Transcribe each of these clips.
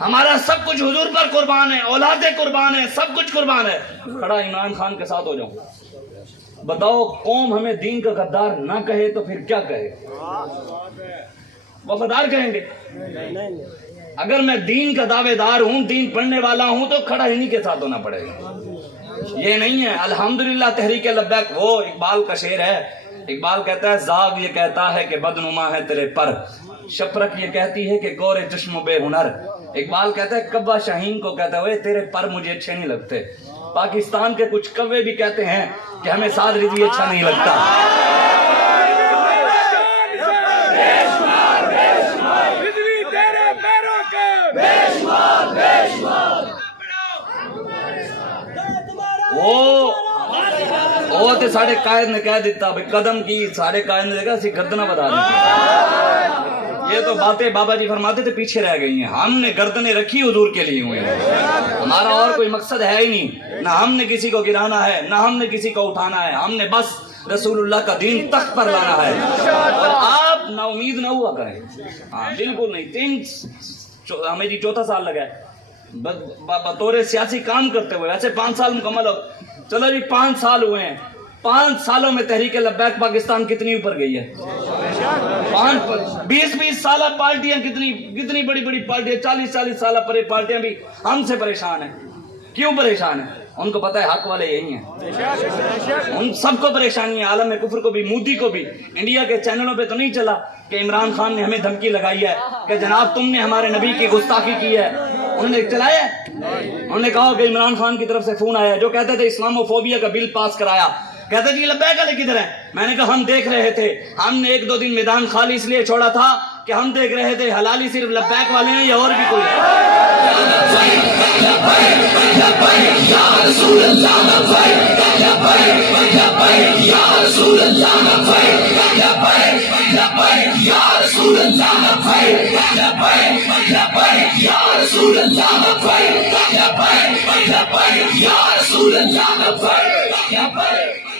ہمارا سب کچھ حضور پر قربان ہے، اولادیں قربان ہے، سب کچھ قربان ہے، کھڑا عمران خان کے ساتھ ہو جاؤں۔ بتاؤ قوم ہمیں دین کا غدار نہ کہے تو پھر کیا کہے؟ وفادار کہیں گے؟ اگر میں دین کا دعوے دار ہوں، دین پڑھنے والا ہوں، تو کھڑا انہی کے ساتھ ہونا پڑے گا۔ یہ نہیں ہے الحمدللہ تحریک لبیک۔ وہ اقبال کا شعر ہے، اقبال کہتا ہے زاغ یہ کہتا ہے کہ بدنما ہے تیرے پر، شپرک یہ کہتی ہے کہ گورے چشم بے ہنر۔ اقبال کہتا ہے کبا شاہین کو کہتا ہے تیرے پر مجھے اچھے نہیں لگتے۔ پاکستان کے کچھ کوے بھی کہتے ہیں کہ ہمیں سعد رضوی اچھا نہیں لگتا۔ وہ تے ساڑھے قائد نے کہہ دیتا بھئی قدم کی، ساڑھے قائد نے دیکھا اسی گردنہ بتا دیتا۔ یہ تو باتیں بابا جی فرماتے تھے پیچھے رہ گئی ہیں، ہم نے گردنیں رکھی حضور کے لیے ہوئے ہیں، ہمارا اور کوئی مقصد ہے ہی نہیں، نہ ہم نے کسی کو گرانا ہے، نہ ہم نے کسی کو اٹھانا ہے، ہم نے بس رسول اللہ کا دین تخت پر لانا ہے۔ اور آپ نا امید نہ ہوا کریں، ہاں بالکل نہیں۔ ہمیں جی 4 سال لگا ہے بطور سیاسی کام کرتے ہوئے، ویسے 5 سال مکمل ہو، چلو جی 5 سال ہوئے ہیں، 5 سالوں میں تحریک لبیک پاکستان کتنی اوپر گئی ہے؟ 20 سالہ پارٹیاں، کتنی بڑی بڑی پارٹیاں، 40 سالہ پارٹیاں بھی ہم سے پریشان ہیں۔ کیوں پریشان ہیں؟ ان کو پتہ ہے حق والے یہی ہیں، ان سب کو پریشانی ہے، عالم کفر کو بھی، مودی کو بھی۔ انڈیا کے چینلوں پہ تو نہیں چلا کہ عمران خان نے ہمیں دھمکی لگائی ہے کہ جناب تم نے ہمارے نبی کی گستاخی کی ہے، انہوں نے چلایا ہے؟ انہوں نے کہا کہ عمران خان کی طرف سے فون آیا جو کہتے تھے اسلاموفوبیا کا بل پاس کرایا، کہتے جی لبیک علی کدھر ہے؟ میں نے کہا ہم دیکھ رہے تھے، ہم نے 1-2 دن میدان خالی اس لیے چھوڑا تھا کہ ہم دیکھ رہے تھے حلالی صرف لبیک والے ہیں یا اور بھی کوئی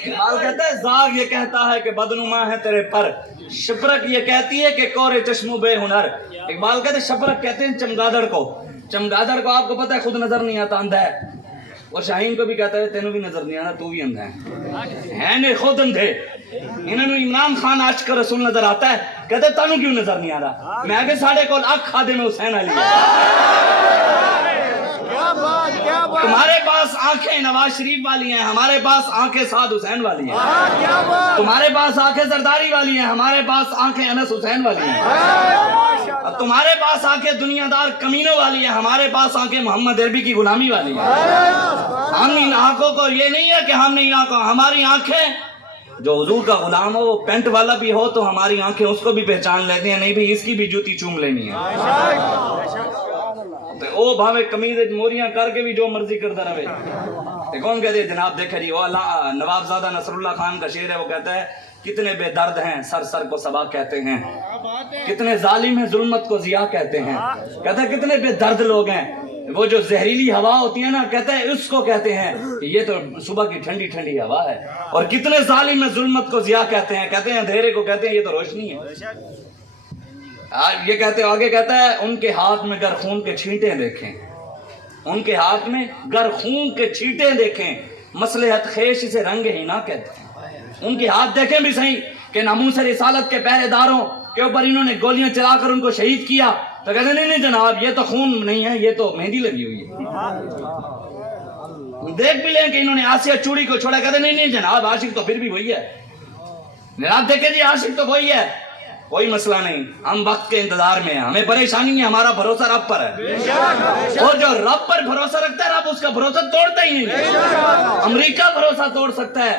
اقبال کہتا ہے زاغ یہ کہتا ہے کہ بدنما ہے تیرے پر، شپرک یہ کہتی ہے کہ کورے چشم بے ہنر۔ اقبال کہتے ہیں شپرک کہتے ہیں چمگادڑ کو، چمگادڑ کو آپ کو پتہ ہے خود نظر نہیں آتا، اندھا ہے، اور شاہین کو بھی کہتا ہے تینوں بھی نظر نہیں آنا، تو بھی اندھا ہے نے خود اندھے۔ انہوں نے عمران خان آج کا رسول نظر آتا ہے، کہتے ہیں تانوں کیوں نظر نہیں آ رہا؟ میں آگے ساڑھے کول آنکھ خادم حسین علی ہے۔ تمہارے پاس آنکھیں نواز شریف والی ہیں، ہمارے پاس آنکھیں سعد حسین والی ہیں، تمہارے پاس آنکھیں زرداری والی ہیں، ہمارے پاس آنکھیں انس حسین والی ہیں، تمہارے پاس آنکھیں دنیا دار کمینوں والی ہیں، ہمارے پاس آنکھیں محمد عربی کی غلامی والی ہیں۔ ہم ان آنکھوں کو یہ نہیں ہے کہ ہم نے ہماری آنکھیں جو حضور کا غلام ہو وہ پینٹ والا بھی ہو تو ہماری آنکھیں اس کو بھی پہچان لیتی ہیں، نہیں بھی اس کی بھی جوتی چوم لینی ہے، او بھاوے قمیض موریاں کر کے بھی جو مرضی کرتا رہے۔ کون کہتے ہیں جناب دیکھیں جی وہ نواب زادہ نصر اللہ خان کا شعر ہے، وہ کہتا ہے کتنے بے درد ہیں سر کو صبا کہتے ہیں، کتنے ظالم ہیں ظلمت کو ضیاء کہتے ہیں، کہتا ہے کتنے بے درد لوگ ہیں، وہ جو زہریلی ہوا ہوتی ہے نا کہتا ہے اس کو کہتے ہیں کہ یہ تو صبح کی ٹھنڈی ٹھنڈی ہوا ہے، اور کتنے ظالم ہیں ظلمت کو ضیاء کہتے ہیں، کہتے ہیں اندھیرے کو کہتے ہیں یہ تو روشنی ہے۔ یہ کہتے ہیں آگے کہتا ہے ان کے ہاتھ میں گر خون کے چھینٹیں دیکھیں، ان کے ہاتھ میں گر خون کے چھینٹیں دیکھیں، مصلحت خیش اسے رنگ ہی نہ کہتے ہیں۔ ان کے ہاتھ دیکھیں بھی صحیح کہ ناموس رسالت کے پہرے داروں کے اوپر انہوں نے گولیاں چلا کر ان کو شہید کیا، تو کہتے ہیں نہیں جناب یہ تو خون نہیں ہے، یہ تو مہندی لگی ہوئی ہے۔ دیکھ بھی لیں کہ انہوں نے آسیہ چوڑی کو چھوڑا، کہتے ہیں نہیں جناب عاشق تو پھر بھی وہی ہے، جناب دیکھیں جی عاشق تو وہی ہے، کوئی مسئلہ نہیں، ہم وقت کے انتظار میں ہیں، ہمیں پریشانی ہے، ہمارا بھروسہ رب پر ہے، اور جو رب پر بھروسہ رکھتا ہے رب اس کا بھروسہ توڑتا ہی نہیں ہے۔ امریکہ بھروسہ توڑ سکتا ہے،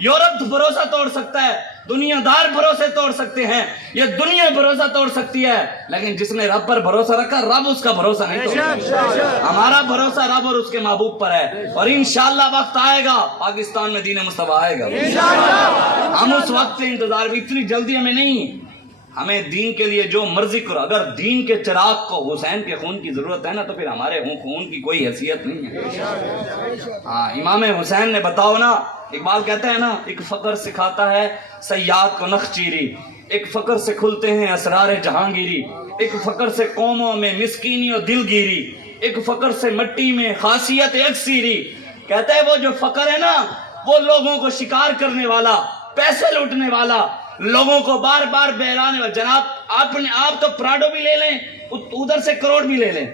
یورپ بھروسہ توڑ سکتا ہے، دنیا دار بھروسے توڑ سکتے ہیں، یہ دنیا بھروسہ توڑ سکتی ہے، لیکن جس نے رب پر بھروسہ رکھا رب اس کا بھروسہ نہیں توڑتا۔ ہمارا بھروسہ رب اور اس کے محبوب پر ہے، اور انشاءاللہ وقت آئے گا پاکستان میں دین مصطفیٰ آئے گا، ہم اس وقت سے انتظار بھی، اتنی جلدی ہمیں نہیں، ہمیں دین کے لیے جو مرضی کرو، اگر دین کے چراغ کو حسین کے خون کی ضرورت ہے نا تو پھر ہمارے خون کی کوئی حیثیت نہیں ہے۔ ہاں امام حسین نے بتاؤ نا، اقبال کہتا ہے نا ایک فقر سکھاتا ہے صیاد کو نخچیری، ایک فقر سے کھلتے ہیں اسرار جہانگیری، ایک فقر سے قوموں میں مسکینی و دلگیری، ایک فقر سے مٹی میں خاصیت اکثیری. کہتا ہے وہ جو فقر ہے نا، وہ لوگوں کو شکار کرنے والا، پیسے لوٹنے والا، لوگوں کو بار بار بہلانے والا. جناب آپ تو پراڈو بھی لے لیں، ادھر سے کروڑ بھی لے لیں.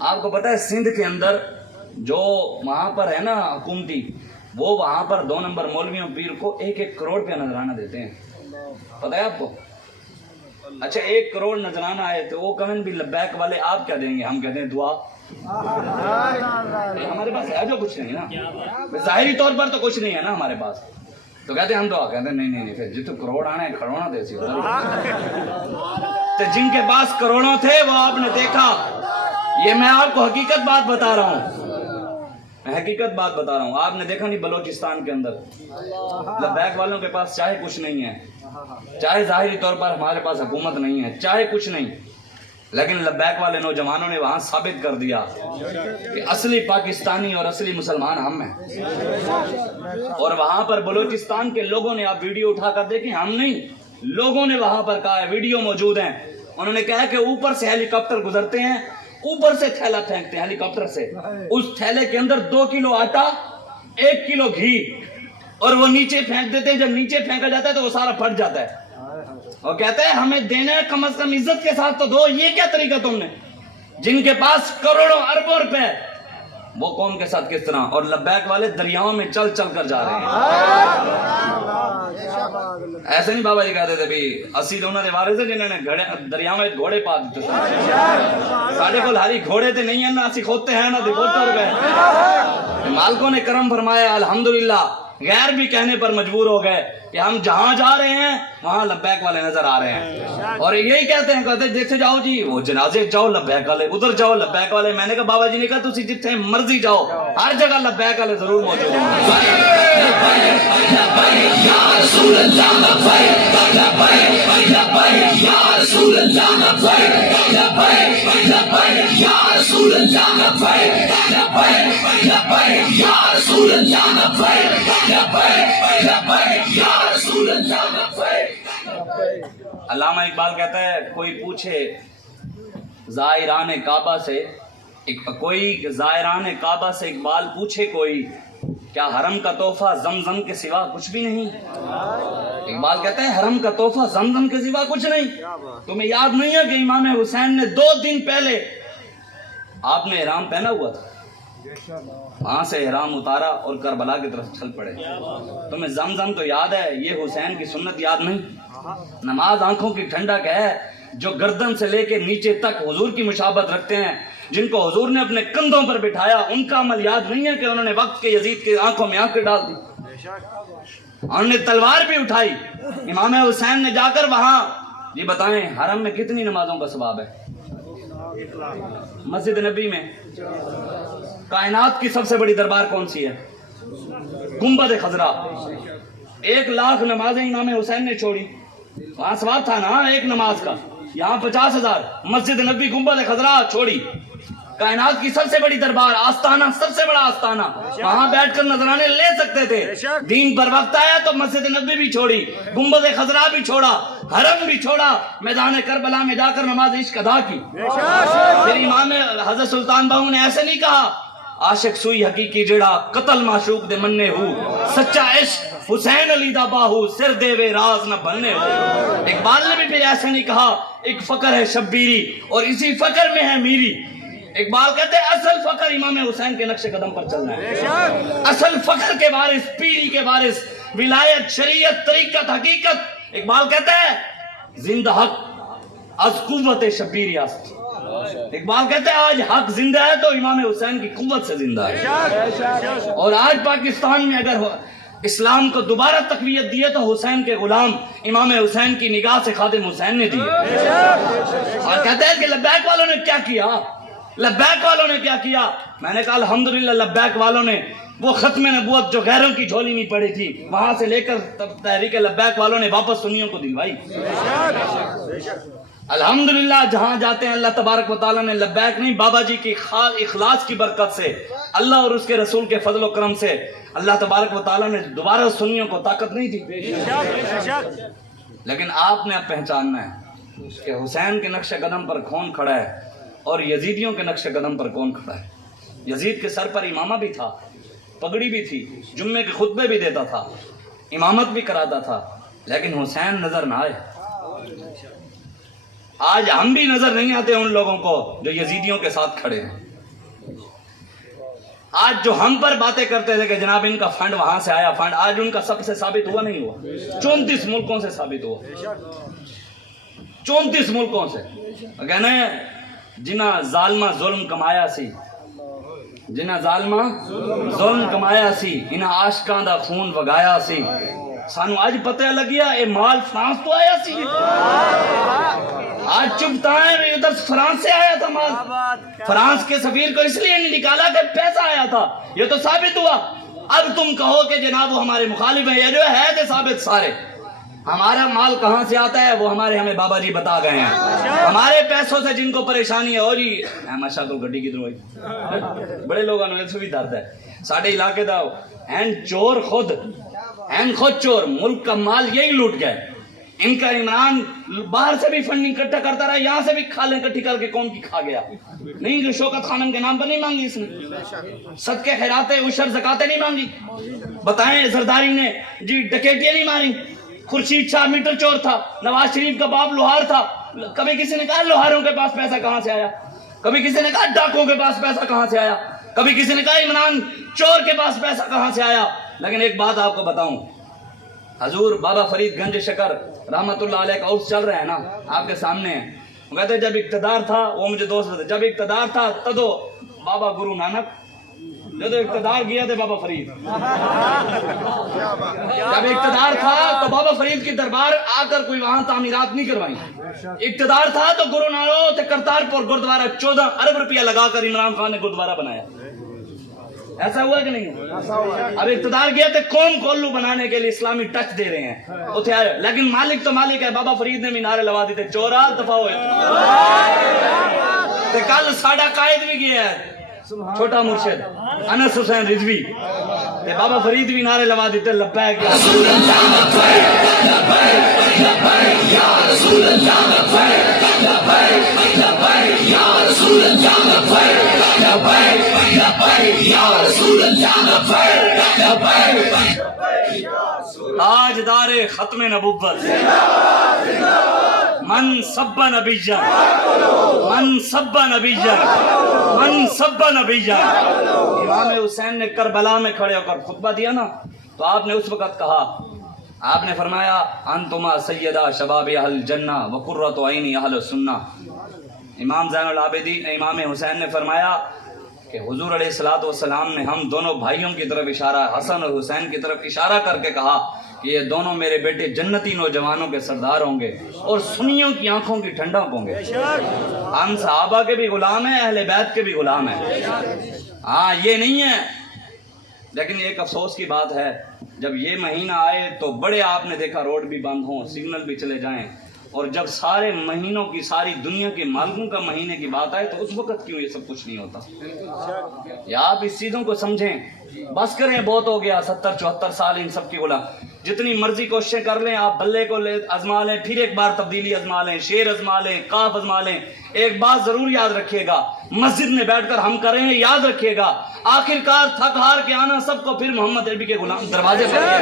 آپ کو پتا ہے سندھ کے اندر جو وہاں پر ہے نا حکومتی، وہ وہاں پر 2 نمبر مولویوں پیر کو 1-1 کروڑ روپیہ نذرانہ دیتے ہیں. پتہ ہے آپ کو؟ اچھا 1 کروڑ نذرانہ آئے تو وہ کہیں بھی لبیک والے آپ کیا دیں گے؟ ہم کہتے ہیں دعا. ہمارے پاس ہے جو کچھ نہیں نا، ظاہری طور پر تو کچھ نہیں ہے نا ہمارے پاس، تو کہتے ہیں ہم دعا. کہتے ہیں نہیں پھر جتنے کروڑ آنا ہے کروڑا دے سی. تو جن کے پاس کروڑوں تھے وہ آپ نے دیکھا. یہ میں آپ کو حقیقت بات بتا رہا ہوں، آپ نے دیکھا نہیں بلوچستان کے اندر لبیک والوں کے پاس چاہے کچھ نہیں ہے، چاہے ظاہری طور پر ہمارے پاس حکومت نہیں ہے، چاہے کچھ نہیں، لیکن لبیک والے نوجوانوں نے وہاں ثابت کر دیا کہ اصلی پاکستانی اور اصلی مسلمان ہم ہیں. اور وہاں پر بلوچستان کے لوگوں نے، آپ ویڈیو اٹھا کر دیکھیں، ہم نہیں، لوگوں نے وہاں پر کہا ہے، ویڈیو موجود ہیں. انہوں نے کہا کہ اوپر سے ہیلی کاپٹر گزرتے ہیں، اوپر سے تھیلا پھینکتے ہیں ہیلی کاپٹر سے، اس تھیلے کے اندر 2 کلو آٹا، 1 کلو گھی، اور وہ نیچے پھینک دیتے ہیں. جب نیچے پھینکا جاتا ہے تو وہ سارا پھٹ جاتا ہے. اور کہتے ہیں ہمیں دینا ہے کم از کم عزت کے ساتھ تو دو. یہ کیا طریقہ تم نے؟ جن کے پاس کروڑوں اربوں روپے، وہ قوم کے ساتھ کس طرح؟ اور لبیک والے دریاؤں میں چل چل کر جا رہے ہیں. ایسے نہیں بابا جی کہتے تھے بھی اسی انہوں نے وارث ہے جنہوں نے دریاؤں میں گھوڑے پا دیتے. ساڑھے کو ہاری گھوڑے تھے نہیں ہیں نا، اسی کھوتے ہیں نا دیکھوتے ہو گئے. مالکوں نے کرم فرمایا الحمدللہ، غیر بھی کہنے پر مجبور ہو گئے کہ ہم جہاں جا رہے ہیں وہاں لبیک والے نظر آ رہے ہیں. اور یہی کہتے ہیں دیکھتے جاؤ جی وہ جنازے جاؤ لبیک والے، ادھر جاؤ لبیک والے. میں نے کہا بابا جی نے کہا تسی جتنے مرضی جاؤ، ہر جگہ لبیک والے ضرور موجود ہیں. علامہ اقبال کہتا ہے کوئی پوچھے زائران کعبہ سے، اقبال پوچھے کوئی کیا حرم کا تحفہ زمزم کے سوا کچھ بھی نہیں؟ اقبال کہتا ہے حرم کا تحفہ زمزم کے سوا کچھ نہیں. تمہیں یاد نہیں ہے کہ امام حسین نے 2 دن پہلے آپ نے احرام پہنا ہوا تھا، وہاں سے احرام اتارا اور کربلا کی طرف چل پڑے. تمہیں زمزم تو یاد ہے، یہ حسین کی سنت یاد نہیں؟ نماز آنکھوں کی ٹھنڈک ہے، جو گردن سے لے کے نیچے تک حضور کی مشابہت رکھتے ہیں، جن کو حضور نے اپنے کندھوں پر بٹھایا، ان کا عمل یاد نہیں ہے کہ انہوں نے وقت کے یزید کے آنکھوں میں آنکھیں ڈال دی، انہوں نے تلوار بھی اٹھائی. امام حسین نے جا کر وہاں، یہ بتائیں حرم میں کتنی نمازوں کا ثواب ہے؟ مسجد نبی میں کائنات کی سب سے بڑی دربار کون سی ہے؟ گنبد خضرا. 1 لاکھ نمازیں امام حسین نے چھوڑی. وہاں ثواب تھا نا 1 نماز کا، یہاں 50,000. مسجد نبی گنبد خضرا چھوڑی، کائنات کی سب سے بڑی دربار، آستانہ، سب سے بڑا آستانہ، وہاں بیٹھ کر نذرانے لے سکتے تھے. دین پر وقت آیا تو مسجد نبی بھی چھوڑی، گنبد خضرا بھی چھوڑا، حرم بھی چھوڑا، میدان کربلا میں جا کر نماز عشق ادا کی. پھر امام حضرت سلطان باہو نے ایسے نہیں کہا عاشق سوئی حقیقی جڑا قتل معشوق دے مننے ہو، سچا عشق حسین علی دا باہو سر دے وے راز نہ بننے ہو. اقبال نے بھی پھر ایسے نہیں کہا ایک فقر ہے شبیری اور اسی فقر میں ہے میری. اقبال کہتے ہیں اصل فقر امام حسین کے نقش قدم پر چلنا ہے، اصل فقر کے وارث، پیری کے وارث، ولایت، شریعت، طریقت، حقیقت. اقبال کہتا ہے زندہ حق از قوت شبیری است. اقبال کہتے ہیں آج حق زندہ ہے تو امام حسین کی قوت سے زندہ ہے. اور آج پاکستان میں اگر اسلام کو دوبارہ تقویت دی ہے تو حسین کے غلام امام حسین کی نگاہ سے خادم حسین نے دی. اور کہتے ہیں کہ لبیک والوں نے کیا کیا، لبیک والوں نے کیا کیا. میں نے کہا الحمدللہ لبیک والوں نے وہ ختم نبوت جو غیروں کی جھولی میں پڑی تھی وہاں سے لے کر تحریک لبیک والوں نے واپس سنیوں کو دلوائی. الحمدللہ جہاں جاتے ہیں اللہ تبارک و تعالیٰ نے لبیک نہیں، بابا جی کی اخلاص کی برکت سے، اللہ اور اس کے رسول کے فضل و کرم سے اللہ تبارک و تعالیٰ نے دوبارہ سنیوں کو طاقت نہیں دی. لیکن آپ نے اب پہچاننا ہے کہ حسین کے نقش قدم پر کون کھڑا ہے اور یزیدیوں کے نقش قدم پر کون کھڑا ہے۔ یزید کے سر پر امامہ بھی تھا، پگڑی بھی تھی، جمعے کے خطبے بھی دیتا تھا، امامت بھی کراتا تھا، لیکن حسین نظر نہ آئے۔ آج ہم بھی نظر نہیں آتے ان لوگوں کو جو یزیدیوں کے ساتھ کھڑے ہیں۔ آج جو ہم پر باتیں کرتے تھے کہ جناب ان کا فنڈ وہاں سے آیا، فنڈ آج ان کا سب سے ثابت ہوا نہیں ہوا، 34 ملکوں سے ثابت ہوا، 34 ملکوں سے۔ کہنا ہے جنہ ظالمہ ظلم کمایا سی، جنہ ظالمہ ظلم کمایا سی، انہاں عاشقاں دا خون وگایا سی، سانو آج پتہ لگیا اے مال فرانس تو آیا سی، آج چپتا ہے ادھر فرانس سے آیا تھا مال، فرانس کے سفیر کو اس لیے نہیں نکالا کہ پیسہ آیا تھا، یہ تو ثابت ہوا۔ اب تم کہو کہ جناب وہ ہمارے مخالف ہیں، یہ جو ہے تھے ثابت سارے۔ ہمارا مال کہاں سے آتا ہے وہ ہمیں بابا جی بتا گئے ہیں، ہمارے پیسوں سے جن کو پریشانی ہے، اور جی ماشاء اللہ گڈی کی دروئی بڑے لوگوں نے بھی درد ہے ساڑھے علاقے دا این چور خود چور، ملک کا مال یہی لوٹ گئے۔ ان کا عمران باہر سے بھی فنڈنگ اکٹھا کرتا رہا، یہاں سے بھی کھالیں کٹھی کر کے قوم کی کھا گیا۔ نہیں جو شوکت خانم کے نام پر نہیں مانگی اس نے، صدقے خیراتیں عشر زکاتیں نہیں مانگی، بتائیں زرداری نے جی ڈکیٹیاں نہیں ماری، خورشید شاہ میٹر چور تھا، نواز شریف کا باپ لوہار تھا، کبھی کسی نے کہا لوہاروں کے پاس پیسہ کہاں سے آیا، کبھی کسی نے کہا ڈاکوں کے پاس پیسہ کہاں سے آیا، کبھی کسی نے کہا عمران چور کے پاس پیسہ کہاں سے آیا۔ لیکن ایک بات آپ کو بتاؤں، حضور بابا فرید گنج شکر رحمت اللہ علیہ کا عرس چل رہا ہے نا، آپ کے سامنے ہے۔ وہ کہتے جب اقتدار تھا، وہ مجھے دوست تھے، جب اقتدار تھا تدو بابا گرو نانک، جب اقتدار گیا تھے بابا فرید، جب اقتدار تھا تو بابا فرید کی دربار آ کر کوئی وہاں تعمیرات نہیں کروائی، اقتدار تھا تو گرو نانک کرتارپور گردوارہ 14 ارب روپیہ لگا کر عمران خان نے گردوارہ بنایا۔ ایسا ہوا کہ نہیں؟ اب اقتدار گیا تھے قوم کو الو بنانے کے لیے اسلامی ٹچ دے رہے ہیں، لیکن مالک تو مالک ہے۔ بابا فرید نے بھی نعرے لوا دیتے چورا دفاع ہوئے، کل ساڑھا قائد بھی گیا ہے چھوٹا مرشد انس حسین رضوی، بابا فرید بھی نعرے لوا دیتے لبیک یا رسول اللہ لبیک لبیک یا رسول اللہ لبیک لبیک لبیک یا رسول اللہ لبیک لبیک لبیک یا رسول اللہ لبیک لبیک۔ تاجدار ختم نبوت من سب نبیًا من سب نبیًا من سب نبیًا۔ امام حسین نے کربلا میں کھڑے ہو کر خطبہ دیا نا، تو آپ نے اس وقت کہا، آپ نے فرمایا انتما سیدہ شباب اہل جنہ وقرۃ عین اہل سنہ۔ امام زین العابدین امام حسین نے فرمایا کہ حضور علیہ الصلوۃ والسلام نے ہم دونوں بھائیوں کی طرف اشارہ، حسن اور حسین کی طرف اشارہ کر کے کہا کہ یہ دونوں میرے بیٹے جنتی نوجوانوں کے سردار ہوں گے اور سنیوں کی آنکھوں کی ٹھنڈک ہوں گے۔ ہم صحابہ کے بھی غلام ہیں، اہل بیت کے بھی غلام ہیں، ہاں یہ نہیں ہے۔ لیکن ایک افسوس کی بات ہے، جب یہ مہینہ آئے تو بڑے آپ نے دیکھا روڈ بھی بند ہوں، سگنل بھی چلے جائیں، اور جب سارے مہینوں کی ساری دنیا کے مالکوں کا مہینے کی بات آئے تو اس وقت کیوں یہ سب کچھ نہیں ہوتا؟ یا آپ اس چیزوں کو سمجھیں، بس کریں بہت ہو گیا، 70-74 سال ان سب کی غلام، جتنی مرضی کوششیں کر لیں، آپ بلے کو ازما لیں، پھر ایک بار تبدیلی ازما لیں، شیر ازما لیں، کاف ازما لیں، ایک بات ضرور یاد رکھیے گا، مسجد میں بیٹھ کر ہم کریں یاد رکھیے گا، آخر کار تھک ہار کے آنا سب کو پھر محمد عربی کے غلام دروازے پر ہے۔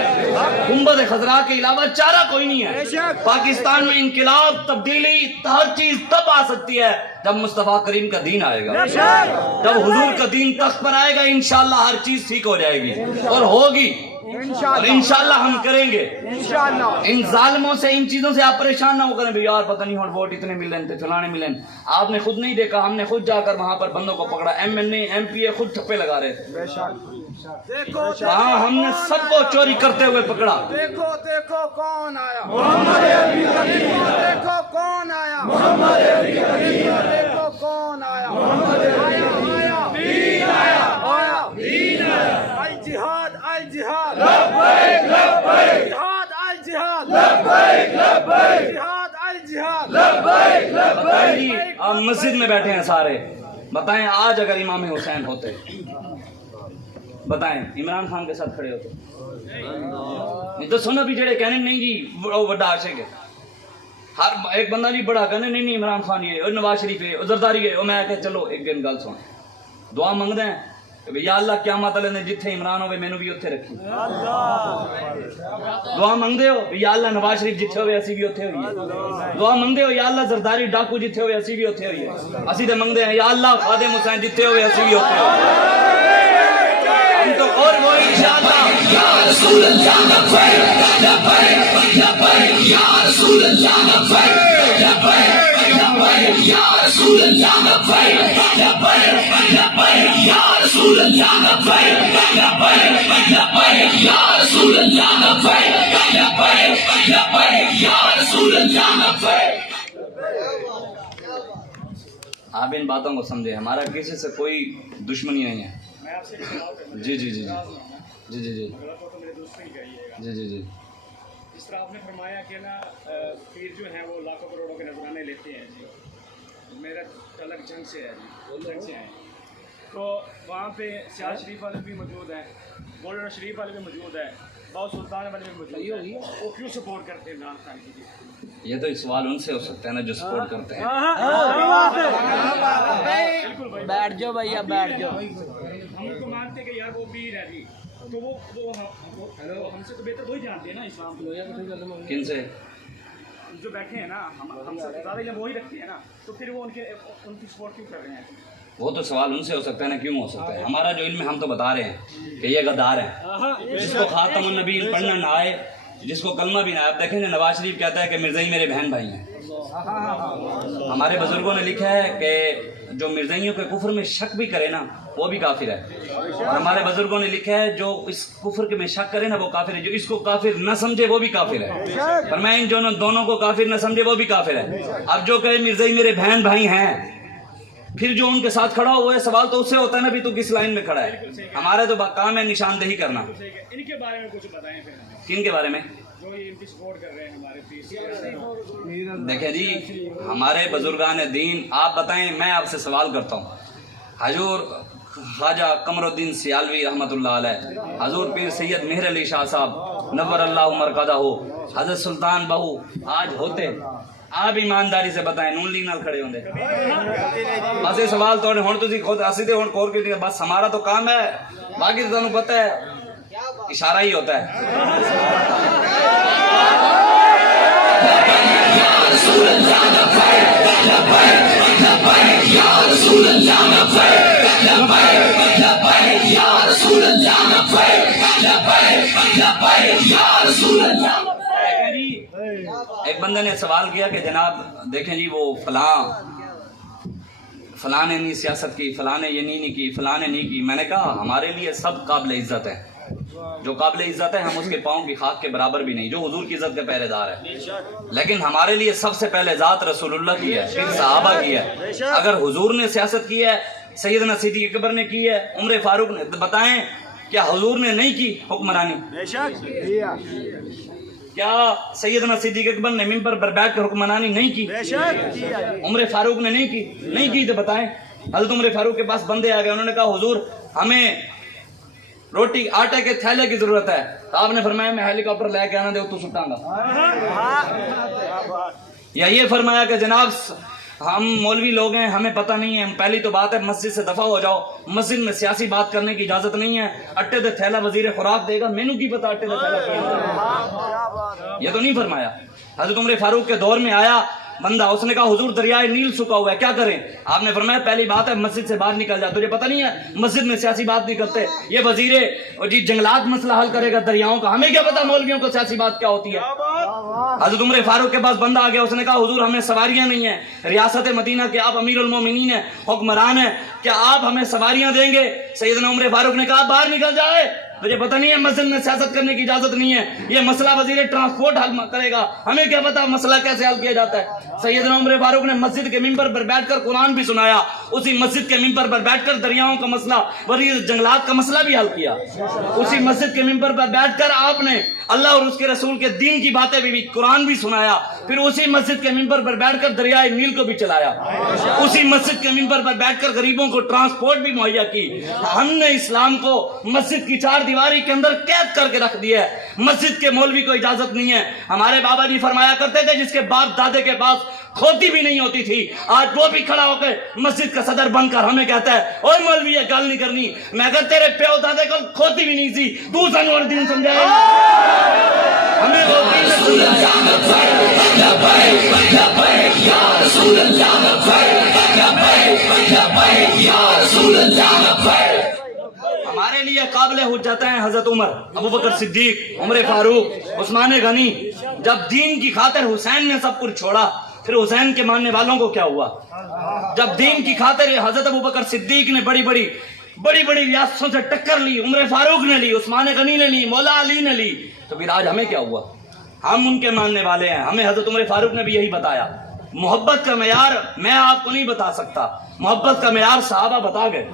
گنبد خضراء کے علاوہ چارہ کوئی نہیں ہے۔ پاکستان میں انقلاب، تبدیلی، ہر چیز تب آ سکتی ہے جب مصطفیٰ کریم کا دین آئے گا، جب حضور کا دین تخت پر آئے گا، انشاءاللہ ہر چیز ٹھیک ہو جائے گی اور ہوگی، اور انشاءاللہ ہم کریں گے۔ ان ظالموں سے، ان چیزوں سے آپ پریشان نہ ہو کریں بھی یار پتہ نہیں ہوں ووٹ اتنے ملیں تھے، فلانے ملیں۔ آپ نے خود نہیں دیکھا، ہم نے خود جا کر وہاں پر بندوں کو پکڑا، ایم پی اے خود ٹھپے لگا رہے تھے، ہاں ہم نے سب کو چوری کرتے ہوئے پکڑا۔ دیکھو دیکھو کون آیا محمد عربی کریم، دیکھو کون آیا محمد عربی کریم، دیکھو کون آیا محمد عربی کریم، دین آیا آیا دین آیا، الجہاد الجہاد لبیک لبیک، جہاد الجہاد لبیک لبیک، جہاد الجہاد لبیک لبیک۔ آپ مسجد میں بیٹھے ہیں سارے، بتائیں آج اگر امام حسین ہوتے، بتائیں عمران خان کے ساتھ کھڑے ہوتے؟ نہیں تو سنو بھی جڑے کہنے نہیں جی وہ بڑا عاشق ہے، ہر ایک بندہ نہیں بڑا کہنے نہیں عمران خان یہ اور نواز شریف ہے اور زرداری ہے اور میں کہ چلو ایک دن گل سن دعا منگدے ہیں کہ یا اللہ قیامت والے نے جتھے عمران ہوئے مینوں بھی اتھے رکھی دعا منگدے ہو یا اللہ نواز شریف جتھے ہوئے اسی بھی اتھے ہوئی ہے دعا منگدے ہو یا اللہ زرداری ڈاکو جتھے ہوئے اسی بھی اتھے ہوئی ہے اسی تے منگدے ہیں یا اللہ خادم حسین جتھے ہوئے اسی بھی اتھے ہوئے ہم تو اور وہ انشاءاللہ یا رسول اللہ لبیک لبیک لبیک یا رسول اللہ لبیک لبیک لبیک یا رسول اللہ لبیک لبیک لبیک یا رسول اللہ لبیک لبیک لبیک یا رسول اللہ لبیک لبیک لبیک یا رسول اللہ لبیک. آپ ان باتوں کو سمجھیں ہمارا کسی سے کوئی دشمنی نہیں ہے. جی جی جی جی جی جی جی جی جی اس طرح آپ نے فرمایا کہ نا پیر جو ہیں وہ لاکھوں کروڑوں کے نذرانے لیتے ہیں جی میرا تعلق جنگ سے ہے جی جنگ سے ہیں تو وہاں پہ سیاض شریف والے بھی موجود ہیں گولڈن شریف والے بھی موجود ہیں باؤ سلطان والے بھی موجود ہیں وہ کیوں سپورٹ کرتے ہیں عمران خان کی؟ یہ تو سوال ان سے ہو سکتا ہے نا جو سپورٹ کرتے ہیں. بیٹھ جاؤ بھیا بیٹھ جاؤ. ہم کو مانتے کہ یار وہ پیر ہے جی تو وہ ہم سے تو بہتر وہی جانتے ہیں نا اسلام کو. کن سے؟ جو بیٹھے ہیں نا ہم سے زیادہ علم وہی رکھتے ہیں نا تو پھر وہ ان کی سپورٹ کیوں کر رہے ہیں؟ وہ تو سوال ان سے ہو سکتا ہے نا کیوں ہو سکتا ہے. ہمارا جو علم ہے ہم تو بتا رہے ہیں کہ یہ غدار ہیں جس کو خاتم النبیین پڑھنا نہ آئے جس کو کلمہ بھی نہ آئے. آپ دیکھیں نا نواز شریف کہتا ہے کہ مرزائی میرے بہن بھائی ہیں. ہمارے بزرگوں نے لکھا ہے کہ جو مرزائیوں کے کفر میں شک بھی کرے نا وہ بھی کافر ہے. اور ہمارے بزرگوں نے لکھا ہے جو اس کفر کے میں شک کرے نا وہ کافر ہے. جو اس کو کافر نہ سمجھے وہ بھی کافر ہے. پر میں ان دونوں کو کافر نہ سمجھے وہ بھی کافر ہے. اب جو کہ مرزائی میرے بہن بھائی ہیں پھر جو ان کے ساتھ کھڑا ہوا ہے سوال تو اس سے ہوتا ہے نا بھی تو کس لائن میں کھڑا ہے. ہمارے تو کام ہے نشاندہی کرنا. ان کے بارے میں کچھ بتائیں پھر. کن کے بارے میں؟ جو یہ ان کی سپورٹ کر رہے ہیں ہمارے پیر. دیکھیں جی ہمارے بزرگان دین آپ بتائیں میں آپ سے سوال کرتا ہوں. حضور خواجہ قمر الدین سیالوی رحمۃ اللہ علیہ حضور پیر سید مہر علی شاہ صاحب نور اللہ مرقدہ ہو حضرت سلطان بہو آج ہوتے آپ ایمانداری سے بتائیں نون لیگ نال کھڑے ہوندے بس یہ سوال تو ہن تسی خود اسی تے ہن کور کے بس ہمارا تو کام ہے باقی تو تانوں پتہ ہے اشارہ ہی ہوتا ہے. ایک بندے نے سوال کیا کہ جناب دیکھیں جی وہ فلاں نے نہیں سیاست کی فلاں نے یہ نہیں کی فلاں نے نہیں کی. میں نے کہا ہمارے لیے سب قابل عزت ہے. جو قابل عزت ہے ہم اس کے پاؤں کی خاک کے برابر بھی نہیں جو حضور کی عزت کے پہرے دار ہے. لیکن ہمارے لیے سب سے پہلے ذات رسول اللہ کی ہے پھر صحابہ کی ہے. اگر حضور نے سیاست کی ہے سیدنا صدیق اکبر نے کی ہے عمر فاروق نے بتائیں کیا حضور نے نہیں کی حکمرانی؟ کیا سیدنا صدیق اکبر نے منبر پر بیٹھ کر حکمرانی نہیں کی؟ عمر فاروق نے نہیں کی تو بتائیں. حضرت عمر فاروق کے پاس بندے آ گئے انہوں نے کہا حضور ہمیں روٹی آٹے کے تھیلے کی ضرورت ہے. آپ نے فرمایا میں ہیلی کاپٹر لے کے آنا دے تو سٹاں گا. یا یہ فرمایا کہ جناب ہم مولوی لوگ ہیں ہمیں پتہ نہیں ہے. پہلی تو بات ہے مسجد سے دفع ہو جاؤ. مسجد میں سیاسی بات کرنے کی اجازت نہیں ہے. اٹے دے تھیلا وزیر خوراک دے گا مینوں کی پتہ اٹے دے تھیلا کیا. یہ تو نہیں فرمایا. حضرت عمر فاروق کے دور میں آیا بندہ اس نے کہا حضور دریائے نیل سکا ہوا ہے کیا کریں؟ آپ نے فرمایا پہلی بات ہے مسجد سے باہر نکل جا. تجھے پتہ نہیں ہے مسجد میں سیاسی بات نہیں کرتے. یہ وزیر جی جنگلات مسئلہ حل کرے گا دریاؤں کا. ہمیں کیا پتا مولویوں کو سیاسی بات کیا ہوتی ہے. حضرت عمر فاروق کے پاس بندہ آ گیا اس نے کہا حضور ہمیں سواریاں نہیں ہیں. ریاست مدینہ کے آپ امیر المومنین ہیں حکمران ہیں کیا آپ ہمیں سواریاں دیں گے؟ سیدنا عمر فاروق نے کہا باہر نکل جائے. تجھے پتہ نہیں ہے مسجد میں سیاست کرنے کی اجازت نہیں ہے. یہ مسئلہ وزیر ٹرانسپورٹ حل کرے گا. ہمیں کیا پتا مسئلہ کیسے حل کیا جاتا ہے. سیدنا عمر فاروق نے مسجد کے منبر پر بیٹھ کر قرآن بھی سنایا. اسی مسجد کے منبر پر بیٹھ کر دریاؤں کا مسئلہ وزیر جنگلات کا مسئلہ بھی حل کیا. اسی مسجد کے منبر پر بیٹھ کر آپ نے اللہ اور اس کے رسول کے دین کی باتیں بھی قرآن بھی سنایا. پھر اسی مسجد کے منبر پر بیٹھ کر دریائے نیل کو بھی چلایا. اسی مسجد کے منبر پر بیٹھ کر غریبوں کو ٹرانسپورٹ بھی مہیا کی. ہم نے اسلام کو مسجد کی چار دیواری کے اندر قید کر کے رکھ دیا ہے. مسجد کے مولوی کو اجازت نہیں ہے. ہمارے بابا جی فرمایا کرتے تھے جس کے باپ دادے کے پاس کھوتی بھی نہیں ہوتی تھی, آج وہ بھی کھڑا ہو کے مسجد کا صدر بن کر ہمیں کہتا ہے اوے مولوی یہ گل نہیں کرنی. میں اگر تیرے پیو دادے کو کھوتی بھی نہیں تھی, تو سن اور دین سمجھائے گا ہمیں وہ ہمارے لیے قابل حجت ہیں حضرت عمر, ابو بکر صدیق, عمر فاروق, عثمان غنی. جب دین کی خاطر حسین نے سب کچھ چھوڑا, پھر حسین کے ماننے والوں کو کیا ہوا؟ جب دین کی خاطر حضرت ابو بکر صدیق نے بڑی بڑی ریاستوں سے ٹکر لی, عمر فاروق نے لی, عثمان غنی نے لی, مولا علی نے لی, تو پھر آج ہمیں کیا ہوا؟ ہم ان کے ماننے والے ہیں. ہمیں حضرت عمر فاروق نے بھی یہی بتایا. محبت کا معیار میں آپ کو نہیں بتا سکتا, محبت کا معیار صحابہ بتا گئے.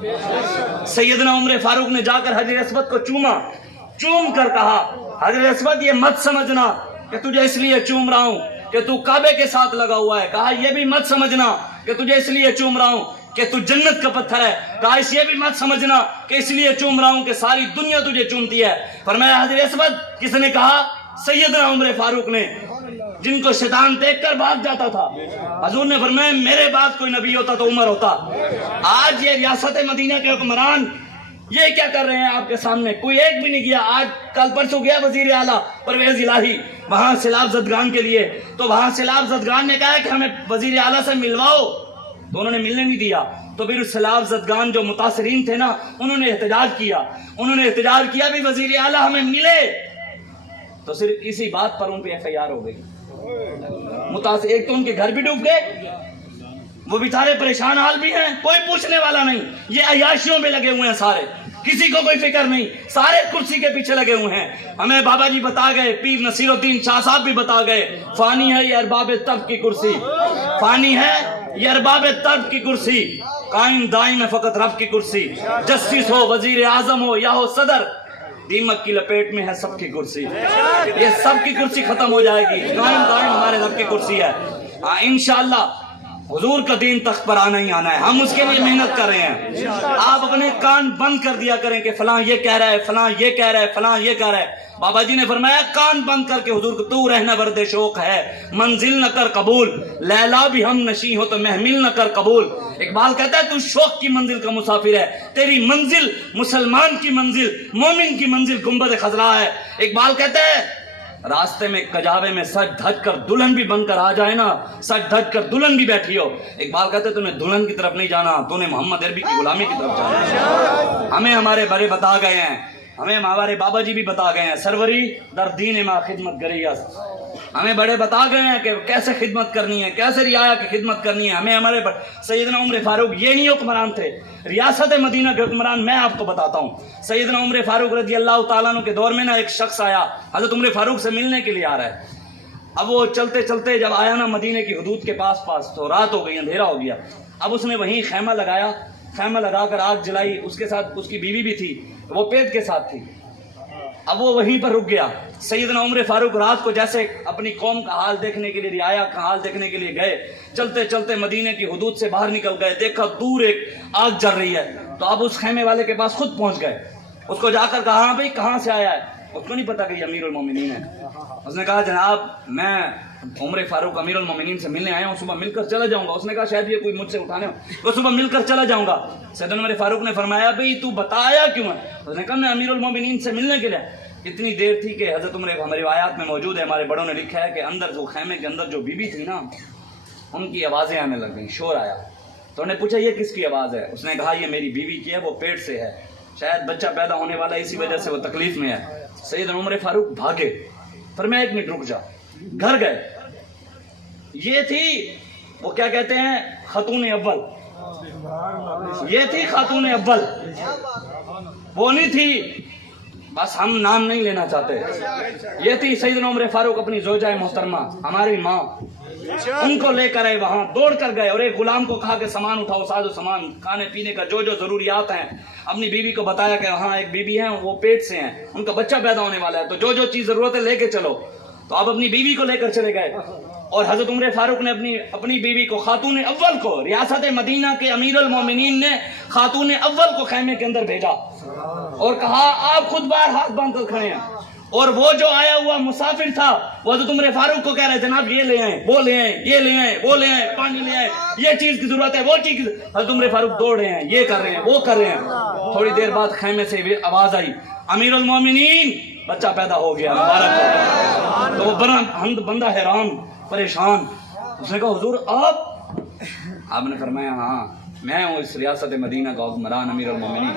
سیدنا عمر فاروق نے جا کر حجر اسود کو چوم کر کہا, حجر اسود یہ مت سمجھنا کہ تجھے اس لیے چوم رہا ہوں کہ تو کعبے کے ساتھ لگا ہوا ہے. کہا یہ بھی مت سمجھنا کہ تجھے اس لیے چوم رہا ہوں کہ تو جنت کا پتھر ہے. کہا یہ بھی مت سمجھنا کہ اس لیے چوم رہا ہوں کہ ساری دنیا تجھے چومتی ہے. فرمایا حجر اسود کس نے کہا؟ سیدنا عمر فاروق نے, جن کو شیطان دیکھ کر بھاگ جاتا تھا. حضور نے فرمایا میرے بعد کوئی نبی ہوتا تو عمر ہوتا. آج یہ ریاست مدینہ کے حکمران یہ کیا کر رہے ہیں آپ کے سامنے؟ کوئی ایک بھی نہیں گیا. آج کل پرسوں گیا وزیر اعلیٰ پرویز الہی وہاں سیلاب زدگان کے لیے, تو وہاں سیلاب زدگان نے کہا کہ ہمیں وزیر اعلیٰ سے ملواؤ, تو انہوں نے ملنے نہیں دیا. تو پھر سیلاب زدگان جو متاثرین تھے نا, انہوں نے احتجاج کیا بھی وزیر اعلیٰ ہمیں ملے. تو صرف اسی بات پر ان پہ FIR ہو گئی. متاثر ایک تو ان کے گھر بھی ڈوب گئے, وہ بیچارے پریشان حال بھی ہیں, کوئی پوچھنے والا نہیں. یہ عیاشیوں میں لگے ہوئے ہیں سارے, کسی کو کوئی فکر نہیں, سارے کرسی کے پیچھے لگے ہوئے ہیں. ہمیں بابا جی بتا گئے, پیر نصیر الدین شاہ صاحب بھی بتا گئے, فانی ہے یہ ارباب طب کی کرسی, فانی ہے یہ ارباب طب کی کرسی, قائم دائم ہے فقط رب کی کرسی. جسٹس ہو, وزیر اعظم ہو یا ہو صدر, دیمک کی لپیٹ میں ہے سب کی کرسی. یہ سب کی کرسی ختم ہو جائے گی, قائم دائم ہمارے رب کی کرسی ہے. انشاءاللہ حضور کا دین تخت پر آنا ہی آنا ہے, ہم اس کے لیے محنت کر رہے ہیں. آپ اپنے کان بند کر دیا کریں کہ فلاں یہ کہہ رہا ہے, فلاں یہ کہہ رہا ہے, فلاں یہ کہہ رہا ہے. بابا جی نے فرمایا کان بند کر کے حضور کو, تو رہنا برد شوق ہے منزل نہ کر قبول, لیلا بھی ہم نشیں ہو تو محمل نہ کر قبول. اقبال کہتا ہے تو شوق کی منزل کا مسافر ہے, تیری منزل مسلمان کی منزل, مومن کی منزل گنبد خضرا ہے. اقبال کہتا ہے راستے میں کجاوے میں سج دھج کر دلہن بھی بن کر آ جائے نا, سج دھج کر دلہن بھی بیٹھی ہو. اقبال کہتے ہیں تو نے دلہن کی طرف نہیں جانا, تو نے محمد عربی کی غلامی کی طرف جانا. ہمیں ہمارے بڑے بتا گئے ہیں, ہمیں ہمارے بابا جی بھی بتا گئے ہیں, سروری در دین ما خدمت کریس. ہمیں بڑے بتا گئے ہیں کہ کیسے خدمت کرنی ہے, کیسے رعایا کی خدمت کرنی ہے. ہمیں ہمارے سیدنا عمر فاروق یہ نہیں حکمران تھے, ریاست مدینہ کے حکمران میں آپ کو بتاتا ہوں. سیدنا عمر فاروق رضی اللہ تعالیٰ عنہ کے دور میں نا ایک شخص آیا, حضرت عمر فاروق سے ملنے کے لیے آ رہا ہے. اب وہ چلتے چلتے جب آیا نا مدینہ کی حدود کے پاس تو رات ہو گئی, اندھیرا ہو گیا. اب اس نے وہیں خیمہ لگایا, خیمہ لگا کر آگ جلائی. اس کے ساتھ اس کی بیوی بھی تھی, وہ پیٹ کے ساتھ تھی. اب وہ وہیں پر رک گیا. سیدنا عمر فاروق رات کو جیسے اپنی قوم کا حال دیکھنے کے لیے, رعایا کا حال دیکھنے کے لیے گئے, چلتے چلتے مدینہ کی حدود سے باہر نکل گئے, دیکھا دور ایک آگ جل رہی ہے. تو اب اس خیمے والے کے پاس خود پہنچ گئے, اس کو جا کر کہا ہاں بھائی کہاں سے آیا ہے؟ اس کو نہیں پتا کہ یہ امیر المومنین ہے. اس نے کہا جناب میں عمر فاروق امیر المومنین سے ملنے آیا ہوں, صبح مل کر چلا جاؤں گا. اس نے کہا شاید یہ کوئی مجھ سے اٹھانے ہو, تو صبح مل کر چلا جاؤں گا. سیدنا عمر فاروق نے فرمایا بھائی تو بتایا کیوں ہے؟ اس نے کہا میں امیر المومنین سے ملنے کے لیے. اتنی دیر تھی کہ حضرت عمر ہماری روایات میں موجود ہے, ہمارے بڑوں نے لکھا ہے کہ اندر جو خیمے کے اندر جو بیوی تھی نا, ان کی آوازیں آنے لگ گئیں, شور آیا. تو انہوں نے پوچھا یہ کس کی آواز ہے؟ اس نے کہا یہ میری بیوی کی ہے, وہ پیٹ سے ہے, شاید بچہ پیدا ہونے والا ہے, اسی وجہ سے وہ تکلیف میں ہے. سیدنا عمر فاروق بھاگے, فرمایا ایک منٹ رک جا. گھر گئے. یہ تھی وہ کیا کہتے ہیں خاتون اول, یہ تھی خاتون اول, وہ نہیں تھی, بس ہم نام نہیں لینا چاہتے. یہ تھی سیدنا عمر فاروق اپنی زوجہ محترمہ, ہماری ماں, ان کو لے کر آئے, وہاں دوڑ کر گئے اور ایک غلام کو کہا کہ سامان اٹھاؤ, ساز و سامان کھانے پینے کا جو جو ضروریات ہیں. اپنی بیوی کو بتایا کہ وہاں ایک بیوی ہے, وہ پیٹ سے ہیں, ان کا بچہ پیدا ہونے والا ہے, تو جو جو چیز ضرورت ہے لے کے چلو. تو آپ اپنی بیوی کو لے کر چلے گئے, اور حضرت عمر فاروق نے اپنی بیوی کو, خاتون اول کو, ریاست مدینہ کے امیر المومنین نے خاتون اول کو خیمے کے اندر بھیجا اور کہا آپ خود باہر ہاتھ باندھ کر کھڑے ہیں, اور وہ جو آیا ہوا مسافر تھا وہ تو عمر فاروق کو کہہ رہے جناب یہ لے آئیں، وہ لے آئیں، یہ لے آئیں، وہ لے آئیں، پانی لے آئیں، یہ چیز کی ضرورت ہے، وہ چیز کی ضرورت ہے۔ حضرت عمر فاروق دوڑ رہے ہیں، یہ کر رہے ہیں، وہ کر رہے ہیں۔ تھوڑی دیر بعد خیمے سے آواز آئی، امیر المومنین بچہ پیدا ہو گیا، مبارک ہو گیا۔ تو وہ بندہ حیران پریشان، اس نے کہا حضور آپ نے فرمایا ہاں میں ہوں اس ریاست مدینہ کا حکمران امیر المومنین۔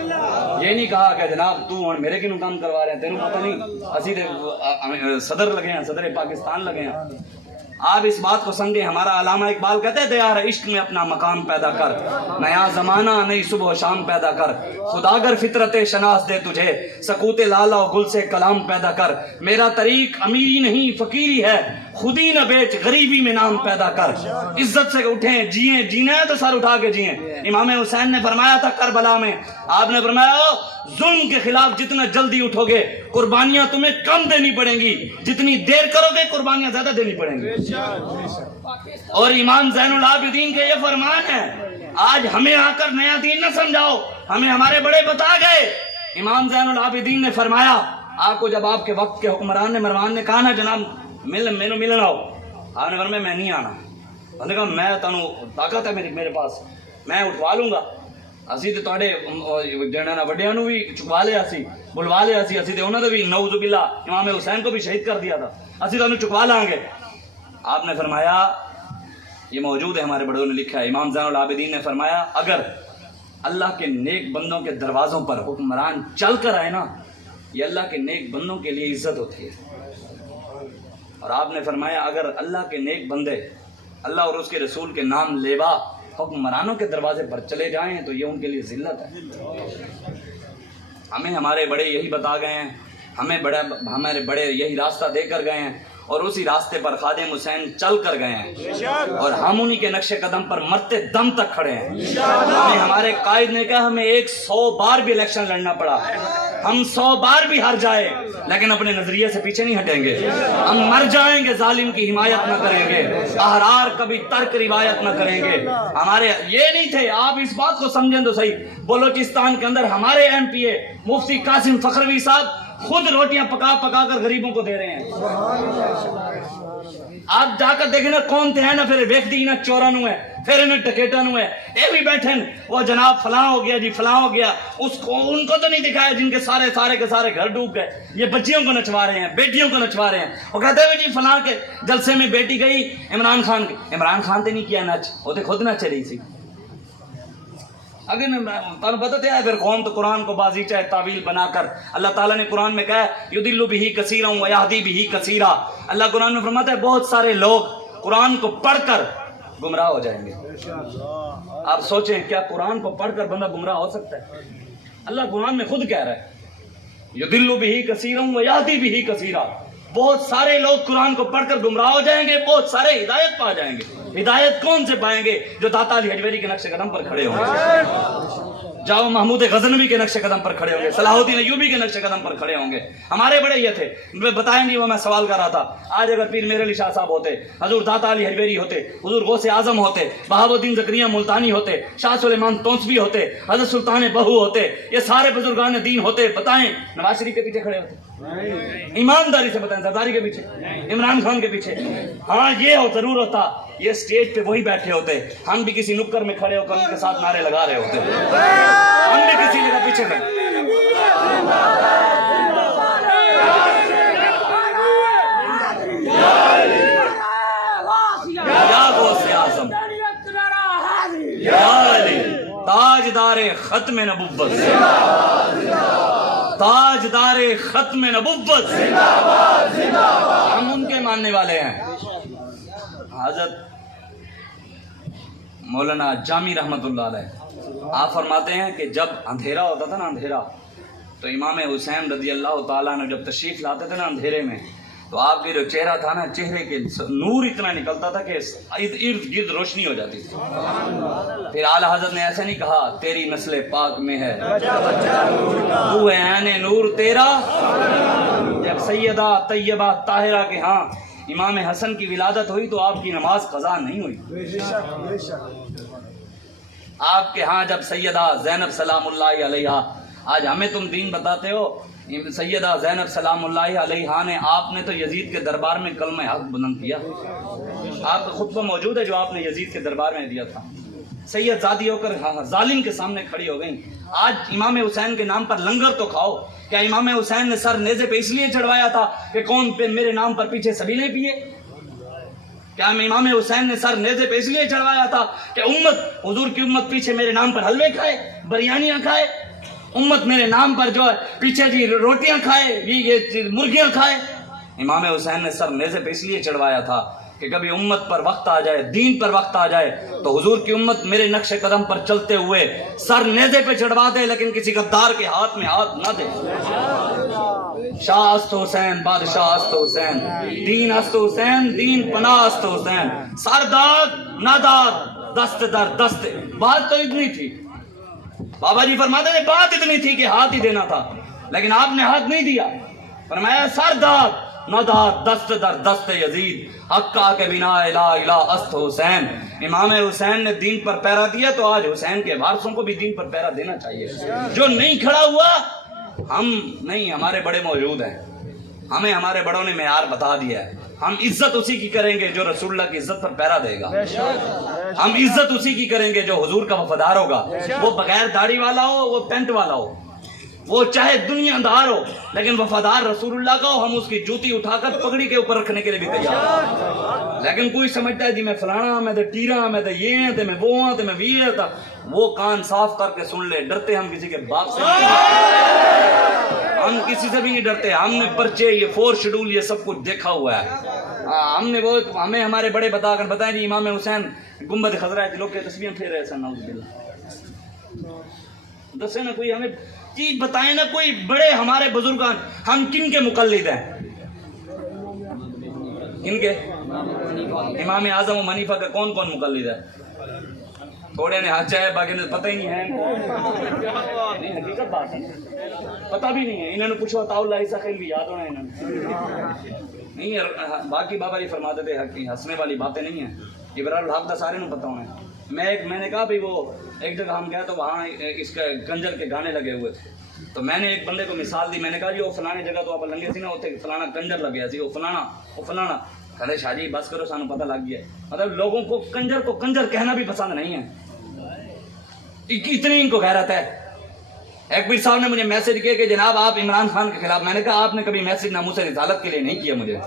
یہ نہیں کہا کہ جناب تو ہن میرے کنوں کام کروا رہے ہیں، تینوں پتہ نہیں اسی تے صدر لگے ہیں، صدر پاکستان لگے ہیں۔ آپ اس بات کو سمجھیں، ہمارا علامہ اقبال کہتے ہیں دیار عشق میں اپنا مقام پیدا کر، نیا زمانہ نئی صبح و شام پیدا کر، خداگر فطرت شناس دے تجھے، سکوت لالا و گل سے کلام پیدا کر، میرا طریق امیری نہیں فقیری ہے، خود ہی نہ بیچ غریبی میں نام پیدا کر، عزت سے اٹھیں جیئیں، جینا ہے تو سر اٹھا کے جیئیں۔ امام حسین نے فرمایا تھا کربلا میں، آپ نے فرمایا ظلم کے خلاف جتنا جلدی اٹھو گے قربانیاں تمہیں کم دینی پڑیں گی، جتنی دیر کرو گے قربانیاں زیادہ دینی پڑیں گی۔ اور امام زین العابدین کے یہ فرمان ہے، آج ہمیں آ کر نیا دین نہ سمجھاؤ، ہمیں ہمارے بڑے بتا گئے۔ امام زین العابدین نے فرمایا، آپ کو جب آپ کے وقت کے حکمران نے مروان نے کہا نا جناب مینوں ملنا ہو، آپ نے فرمایا میں نہیں آنا۔ انہوں نے کہا میں تانوں طاقت ہے میرے پاس، میں اٹھوا لوں گا، اسی تے تواڈے جڑا وڈیاں نو بھی چکوا لیا سی، بلوا لیا سی، اسی تے انہاں دے بھی نعوذ باللہ امام حسین کو بھی شہید کر دیا تھا، اسی تانوں چکوا لیں گے۔ آپ نے فرمایا، یہ موجود ہے ہمارے بڑوں نے لکھا ہے، امام زین العابدین نے فرمایا اگر اللہ کے نیک بندوں کے دروازوں پر حکمران چل کر آئے نا، یہ اللہ کے نیک بندوں کے لیے عزت ہوتی ہے۔ اور آپ نے فرمایا اگر اللہ کے نیک بندے اللہ اور اس کے رسول کے نام لیوا حکمرانوں کے دروازے پر چلے جائیں تو یہ ان کے لیے ذلت ہے۔ ہمیں ہمارے بڑے یہی بتا گئے ہیں، ہمارے بڑے یہی راستہ دے کر گئے ہیں، اور اسی راستے پر خادم حسین چل کر گئے ہیں، اور ہم انہی کے نقش قدم پر مرتے دم تک کھڑے ہیں۔ ہمیں ہمارے قائد نے کہا ہمیں 100 بار بھی الیکشن لڑنا پڑا، ہم 100 بار بھی ہار جائے لیکن اپنے نظریے سے پیچھے نہیں ہٹیں گے، ہم مر جائیں گے ظالم کی حمایت نہ کریں گے، احرار کبھی ترک روایت نہ کریں گے۔ ہمارے یہ نہیں تھے، آپ اس بات کو سمجھیں تو صحیح، بلوچستان کے اندر ہمارے ایم پی اے مفتی قاسم فخروی صاحب خود روٹیاں پکا پکا کر غریبوں کو دے رہے ہیں۔ آپ جا کر دیکھیں نا کون تھے ہیں نا، پھر ویکھ دی نا چوراں نو ہے، پھر انہیں ٹکیٹاں نو ہے، اے بھی بیٹھے وہ جناب فلاں ہو گیا جی فلاں ہو گیا، ان کو تو نہیں دکھایا جن کے سارے کے سارے گھر ڈوب گئے، یہ بچیوں کو نچوا رہے ہیں، بیٹیوں کو نچوا رہے ہیں۔ وہ کہتے ہیں جی فلاں کے جلسے میں بیٹی گئی عمران خان کے، عمران خان تے نہیں کیا نچ، وہ تے خود نچ رہی سی۔ اگر تمہیں پتہ ہے پھر قوم تو قرآن کو بازی چاہے تعویل بنا کر، اللہ تعالیٰ نے قرآن میں کہا ہے یضل بہ کثیرا ویہدی بہ کثیرا، اللہ قرآن میں فرماتا ہے بہت سارے لوگ قرآن کو پڑھ کر گمراہ ہو جائیں گے۔ آپ سوچیں کیا قرآن کو پڑھ کر بندہ گمراہ ہو سکتا ہے؟ اللہ قرآن میں خود کہہ رہا ہے یضل بہ کثیرا ویہدی بہ کثیرا، بہت سارے لوگ قرآن کو پڑھ کر گمراہ ہو جائیں گے، بہت سارے ہدایت پا جائیں گے۔ ہدایت کون سے پائیں گے؟ جو داتا علی حجویری کے نقش قدم پر کھڑے ہوں گے، جاؤ محمود غزنوی کے نقش قدم پر کھڑے ہوں گے، صلاح الدین ایوبی کے نقش قدم پر کھڑے ہوں گے۔ ہمارے بڑے یہ تھے، بتائیں گے وہ میں سوال کر رہا تھا، آج اگر پیر میر علی شاہ صاحب ہوتے، حضور داتا علی حجویری ہوتے، حضور غوث اعظم ہوتے، بہاؤ الدین زکریا ملتانی ہوتے، شاہ سلیمان تونسوی ہوتے، حضرت سلطان بہو ہوتے، یہ سارے بزرگان دین ہوتے، بتائیں نواز شریف کے پیچھے کھڑے ہوتے؟ ایمانداری سے بتائیں، زرداری کے پیچھے، عمران خان کے پیچھے؟ ہاں یہ ہو ضرور ہوتا، یہ سٹیج پہ وہی بیٹھے ہوتے، ہم بھی کسی نکر میں کھڑے ہو کر ان کے ساتھ نعرے لگا رہے ہوتے، ہم بھی کسی جگہ پیچھے کھڑے۔ یا غوث اعظم یا علی تاجدار ختم نبوت، تاجدار ختم نبوت، ہم ان کے ماننے والے ہیں۔ حضرت مولانا جامی رحمت اللہ علیہ آپ فرماتے ہیں کہ جب اندھیرا ہوتا تھا نا، اندھیرا، تو امام حسین رضی اللہ تعالیٰ عنہ جب تشریف لاتے تھے نا اندھیرے میں، تو آپ کے جو چہرہ تھا نا، چہرے کے نور اتنا نکلتا تھا کہ ارد گرد روشنی ہو جاتی تھی۔ پھر اعلیٰ حضرت نے ایسے نہیں کہا تیری نسل پاک میں ہے تو ہے عین نور تیرا، جب سیدہ طیبہ طاہرہ کے ہاں امام حسن کی ولادت ہوئی تو آپ کی نماز قضا نہیں ہوئی۔ آپ کے ہاں جب سیدہ زینب سلام اللہ علیہا، آج ہمیں تم دین بتاتے ہو، سیدہ زینب سلام اللہ علیہا نے، آپ نے تو یزید کے دربار میں کلمہ حق بلند کیا، آپ کا خطبہ موجود ہے جو آپ نے یزید کے دربار میں دیا تھا، سید زادی ہو کر ظالم کے سامنے کھڑی ہو گئیں۔ آج امام حسین کے نام پر لنگر تو کھاؤ، کیا امام حسین نے سر نیزے پہ اس لیے چڑھوایا تھا کہ کون پہ میرے نام پر پیچھے سبیلیں پیے؟ کیا امام حسین نے سر نیزے پہ اس لیے چڑھوایا تھا کہ امت، حضور کی امت پیچھے میرے نام پر حلوے کھائے، بریانیاں کھائے، امت میرے نام پر جو ہے پیچھے جی روٹیاں کھائے، یہ مرغیاں کھائے؟ امام حسین نے سر نیزے پہ اس لیے چڑھوایا تھا کہ کبھی امت پر وقت آ جائے، دین پر وقت آ جائے تو حضور کی امت میرے نقش قدم پر چلتے ہوئے سر نیزے پہ چڑھوا دے، لیکن کسی غدار کے ہاتھ میں ہاتھ نہ دے۔ شاہ است حسین، بادشاہ است حسین، دین است حسین، دین پناہ است حسین، سر داد نہ داد، دست در دست۔ بات تو اتنی تھی، بابا جی فرماتے تھے بات اتنی تھی کہ ہاتھ ہی دینا تھا، لیکن آپ نے ہاتھ نہیں دیا، فرمایا سر داد نہ داد، دست در دست یزید، حقا کے بنا الہ الہ است حسین۔ امام حسین نے دین پر پیرا دیا تو آج حسین کے وارثوں کو بھی دین پر پیرا دینا چاہیے۔ جو نہیں کھڑا ہوا، ہم نہیں، ہمارے بڑے موجود ہیں، ہمیں ہمارے بڑوں نے معیار بتا دیا ہے، ہم عزت اسی کی کریں گے جو رسول اللہ کی عزت پر پیرا دے گا، ہم عزت اسی کی کریں گے جو حضور کا وفادار ہوگا، وہ بغیر داڑھی والا ہو، وہ پینٹ والا ہو، وہ چاہے دنیا دار ہو، لیکن وفادار رسول اللہ کا ہو، ہم اس کی جوتی اٹھا کر پگڑی کے اوپر رکھنے کے لیے بھی تیار ہیں۔ لیکن کوئی سمجھتا ہے جی میں فلانا، میں تو ٹیرا، میں تو یہ ہیں، میں وہ ہوں، میں بھی ہے، وہ کان صاف کر کے سن لے، ڈرتے ہم کسی کے باپ سے نہیں، ہم کسی سے بھی نہیں ڈرتے، ہم نے پرچے، یہ 4 شیڈول، یہ سب کچھ دیکھا ہوا ہے، ہم نے وہ، ہمیں ہمارے بڑے بتا کر بتائیں جی امام حسین گنبد خضرا ہے، لوگ کے تسبیحیں پھیر رہے ہیں، نعوذ باللہ، دسے نا کوئی ہمیں جی بتائیں نا کوئی بڑے ہمارے بزرگان، ہم کن کے مقلد ہیں؟ ان کے امام اعظم و حنیفہ کا کون کون مقلد ہے؟ تھوڑے نے ہاتھ چاہے، باقی نے پتہ ہی نہیں ہے، نہیں حقیقت بات ہے، پتہ بھی نہیں ہے، انہوں نے پوچھو عطاء اللہ عیسیٰ خیل بھی یاد ہونا ہے انہوں نے نہیں، باقی بابا جی فرماتے تھے ہنسنے والی باتیں نہیں ہیں، ابرار الحق دا سارے نوں پتہ ہونا ہے۔ میں نے کہا بھائی وہ ایک جگہ ہم گئے تو وہاں اس کا کنجر کے گانے لگے ہوئے تھے، تو میں نے ایک بندے کو مثال دی، میں نے کہا جی وہ فلانے جگہ تو آپ لنگے تھی نا، اتنے فلانا کنجر لگیا سی، وہ فلانا کہتے شاہ جی بس کرو، سانو پتہ لگ گیا، مطلب لوگوں کو کنجر کہنا بھی پسند نہیں ہے، اتنی ان کو غیرت ہے۔ ایک پیر صاحب نے مجھے میسج کیا کہ جناب آپ عمران خان کے خلاف، میں نے کہا آپ نے کبھی میسج ناموس رسالت کے لیے نہیں کیا مجھے،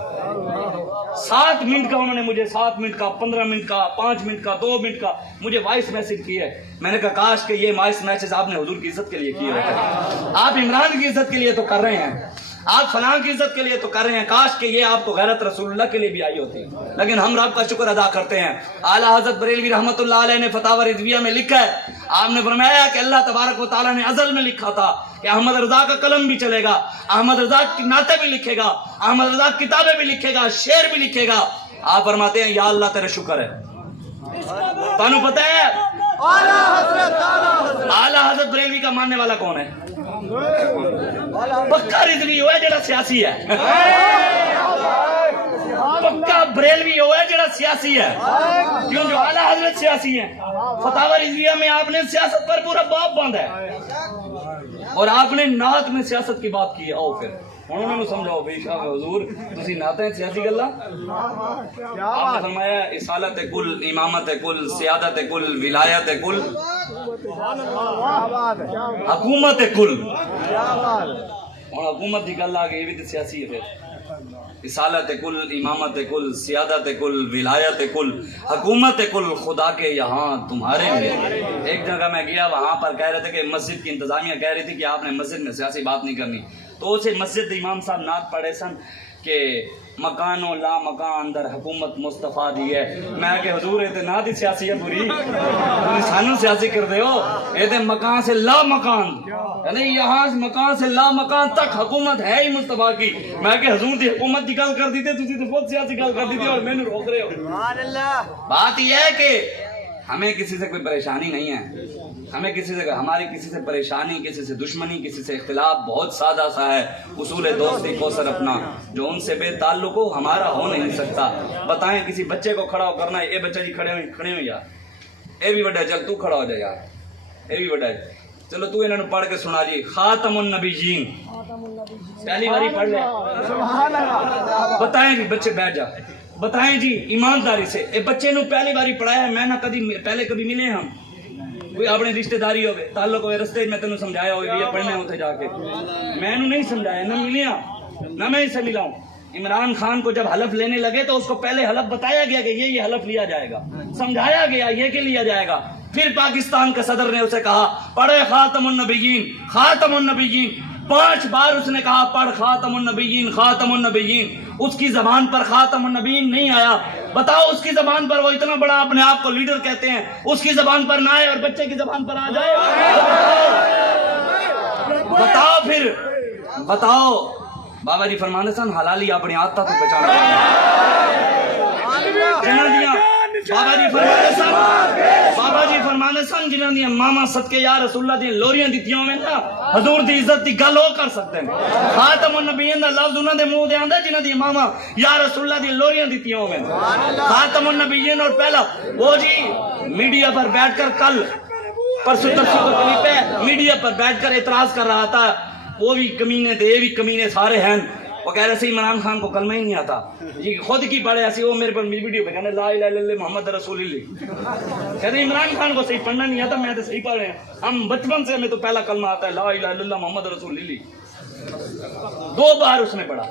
7 منٹ کا انہوں نے مجھے 7 منٹ کا 15 منٹ کا 5 منٹ کا 2 منٹ کا مجھے وائس میسج کیا ہے، میں نے کہا کاش کہ یہ وائس میسج آپ نے حضور کی عزت کے لیے کیے ہوتے ہیں، آپ عمران کی عزت کے لیے تو کر رہے ہیں، آپ فلان کی عزت کے لیے تو کر رہے ہیں، کاش کہ یہ آپ کو غیرت رسول اللہ کے لیے بھی آئی ہوتی، لیکن ہم رب کا شکر ادا کرتے ہیں۔ اعلیٰ حضرت بریلوی رحمۃ اللہ علیہ نے فتاوی رضویہ میں لکھا ہے، آپ نے فرمایا کہ اللہ تبارک و تعالیٰ نے ازل میں لکھا تھا کہ احمد رضا کا قلم بھی چلے گا، احمد رضا کی نعتیں بھی لکھے گا، احمد رضا کتابیں بھی لکھے گا، شعر بھی لکھے گا۔ آپ فرماتے ہیں یا اللہ تیرے شکر ہے، تانوں پتہ ہے اعلیٰ حضرت بریلوی کا ماننے والا کون ہے؟ پکا رضوی ہوا ہے جڑا سیاسی ہے، پکا بریلوی ہوا ہے جڑا سیاسی ہے، کیوں جو اعلیٰ حضرت سیاسی ہیں، فتاوی رضویہ میں آپ نے سیاست پر پورا باب باندھا ہے، اور آپ نے نعت میں سیاست کی بات کی ہے۔ آؤ پھر انہوں نے سمجھاؤ بے شاہ حضور تسی نعتیں سیاسی گلا، آپ نے فرمایا اصالت کل، امامت کل، سیادت کل، ولایت کل، حکومت کل، اور حکومت کی گل آ گئی، یہ بھی تو سیاسی ہے پھر، اصالت کل، امامت کل، سیادت کل، ولایت کل، حکومت کل، خدا کے یہاں تمہارے لیے۔ ایک جگہ میں گیا، وہاں پر کہہ رہے تھے کہ مسجد کی انتظامیہ کہہ رہی تھی کہ آپ نے مسجد میں سیاسی بات نہیں کرنی، تو اسے مسجد امام صاحب نعت پڑھے سن کہ مکان و لا مکان اندر حکومت مصطفیٰ دی ہے، میں کہ حضور یہ تے نعت ہی سیاسی ہے پوری، تم سانو سیاسی کر دے ہو، یہ تے مکان سے لا مکان، یعنی یہاں مکان سے لا مکان تک حکومت ہے ہی مصطفیٰ کی، میں کہ حضور دی حکومت کی گل کر دیتے، تسی تو بہت سیاسی گل کر دیتے اور میں نے روک رہے ہو۔ بات یہ ہے کہ ہمیں کسی سے کوئی پریشانی نہیں ہے، ہمیں کسی سے، ہماری کسی سے پریشانی، کسی سے دشمنی، کسی سے اختلاف بہت سادہ سا ہے، اصول دوستی کو سر اپنا، جو ان سے بے تعلق ہو ہمارا ہو نہیں سکتا۔ بتائیں کسی بچے کو کھڑا ہو کرنا ہے، اے بچہ جی کھڑے ہو یار، اے بھی بڑا ہے، چل تو کھڑا ہو جا یار، اے بھی بڑا ہے، چلو تو انہوں نے پڑھ کے سنا جی، خاتم النبیین پہلی باری پڑھ لیں. سبحان اللہ. بتائیں جی بچے بیٹھ جا, بتائیں جی ایمانداری سے, اے بچے نو پہلی باری پڑھایا ہے, میں نہ کبھی ملے ہم کوئی اپنے رشتہ داری ہوگی تعلق ہوئے رستے میں تینوں سمجھایا ہوگی یہ پڑھنے ہوتے جا کے, میں نو نہیں سمجھایا, نہ ملیا نہ میں اسے ملا ہوں. عمران خان کو جب حلف لینے لگے تو اس کو پہلے حلف بتایا گیا کہ یہ حلف لیا جائے گا, سمجھایا گیا یہ کہ لیا جائے گا. پھر پاکستان کے صدر نے اسے کہا پڑھے خاتم النبیین خاتم النبیین, 5 بار اس نے کہا پڑھ خاتم النبیین خاتم النبیین. اس کی زبان پر خاتم النبیین نہیں آیا. بتاؤ اس کی زبان پر, وہ اتنا بڑا اپنے آپ کو لیڈر کہتے ہیں, اس کی زبان پر نہ آئے اور بچے کی زبان پر آ جائے. بتاؤ پھر بتاؤ. بابا جی فرمانے سن حلالی اپنی عادتوں کو بچانا جنہاں دیاں. بابا جی فرمانے سن جنہاں دیاں ماما صدقے یا رسول اللہ دی لوریاں دتیاں ہوئے نا, حضور دی عزت دی گل ہو کر سکتے ہیں. خاتم النبیین دا لفظ انہاں دے منہ دے آندا جنہاں دی ماما یا رسول اللہ دی لوریاں دتیاں ہوئے. خاتم النبیین. اور پہلا وہ جی میڈیا پر بیٹھ کر کل پرسوں ترسوں کو کلپ ہے, میڈیا پر بیٹھ کر اعتراض کر رہا تھا, وہ بھی کمینے تھے یہ بھی کمینے سارے ہیں. وہ کہہ رہے سے عمران خان کو کلمہ ہی نہیں آتا جی, خود کی پڑھے ایسی. وہ میرے پر ویڈیو پہ کہنے لا الہ الا اللہ محمد رسول اللہ. کہتے عمران خان کو صحیح پڑھنا نہیں آتا, میں تو صحیح پڑھ رہے ہیں. ہم بچپن سے ہمیں تو پہلا کلمہ آتا ہے لا الہ الا اللہ محمد رسول اللہ. 2 بار اس نے پڑھا.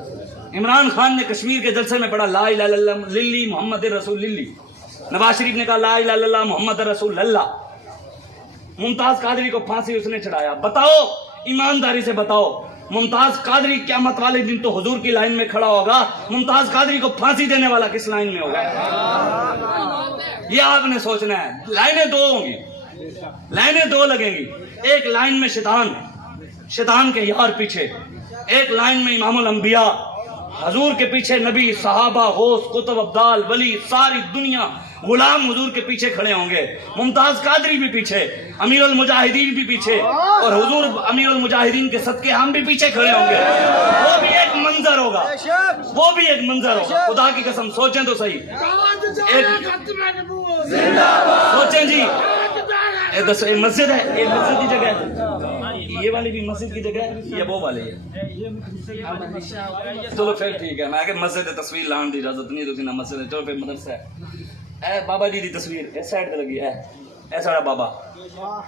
عمران خان نے کشمیر کے جلسے میں پڑھا لا الہ الا اللہ للی محمد رسول اللہ. نواز شریف نے کہا لا الہ الا اللہ محمد رسول اللہ. ممتاز قادری کو پھانسی اس نے چڑھایا. بتاؤ ایمانداری سے بتاؤ, ممتاز قادری قیامت والے دن تو حضور کی لائن میں کھڑا ہوگا, ممتاز قادری کو پھانسی دینے والا کس لائن میں ہوگا؟ یہ آپ نے سوچنا ہے. لائنیں 2 ہوں گی, لائنیں 2 لگیں گی. ایک لائن میں شیطان کے یار پیچھے, ایک لائن میں امام الانبیاء حضور کے پیچھے نبی صحابہ غوث قطب ابدال ولی ساری دنیا غلام حضور کے پیچھے کھڑے ہوں گے. ممتاز قادری بھی پیچھے, امیر المجاہدین بھی پیچھے, اور حضور امیر المجاہدین کے صدقے ہم بھی پیچھے کھڑے ہوں گے. وہ بھی ایک منظر ہوگا, وہ بھی ایک منظر ہوگا. خدا کی قسم سوچیں تو صحیح, سوچیں جی. مسجد ہے, یہ مسجد کی جگہ ہے, یہ والی بھی مسجد کی جگہ ہے, یہ وہ والی ہے. چلو پھر ٹھیک ہے, میں کہ مسجد تصویر لان دی اجازت نہیں, تو نہ مسجد ہے. چلو پھر مدرسہ ہے. اے بابا جی دی تصویر اس سائڈ پہ لگی ہے, اے سارا بابا.